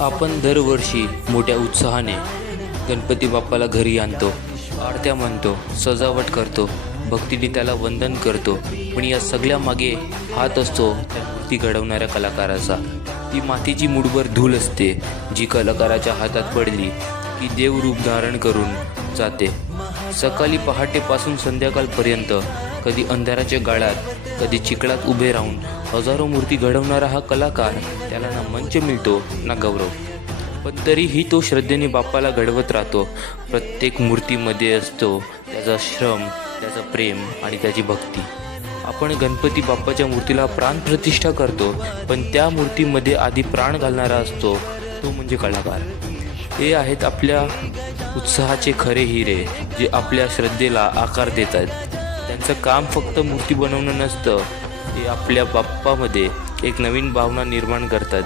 आपण दरवर्षी मोठ्या उत्साहाने गणपती बाप्पाला घरी आणतो, आरत्या म्हणतो, सजावट करतो, भक्तीने त्याला वंदन करतो. पण या सगळ्या मागे हात असतो त्या मूर्ती घडवणाऱ्या कलाकाराचा. ती मातीची मुठभर धूल असते जी कलाकाराच्या हातात पडली की देवरूप धारण करून जाते. सकाळी पहाटेपासून संध्याकाळपर्यंत, कधी अंधाराच्या गाळात, कधी चिखलात उभे राहून हजारो मूर्ती घडवणारा हा कलाकार, त्याला ना मंच मिळतो ना गौरव. पण तरीही तो श्रद्धेने बाप्पाला घडवत राहतो. प्रत्येक मूर्तीमध्ये असतो त्याचा श्रम, त्याचं प्रेम आणि त्याची भक्ती. आपण गणपती बाप्पाच्या मूर्तीला प्राणप्रतिष्ठा करतो, पण त्या मूर्तीमध्ये आधी प्राण घालणारा असतो तो म्हणजे कलाकार. हे आहेत आपल्या उत्साहाचे खरे हिरे, जे आपल्या श्रद्धेला आकार देतात. त्यांचं काम फक्त मूर्ती बनवणं नसतं, ते आपल्या बाप्पामध्ये एक नवीन भावना निर्माण करतात.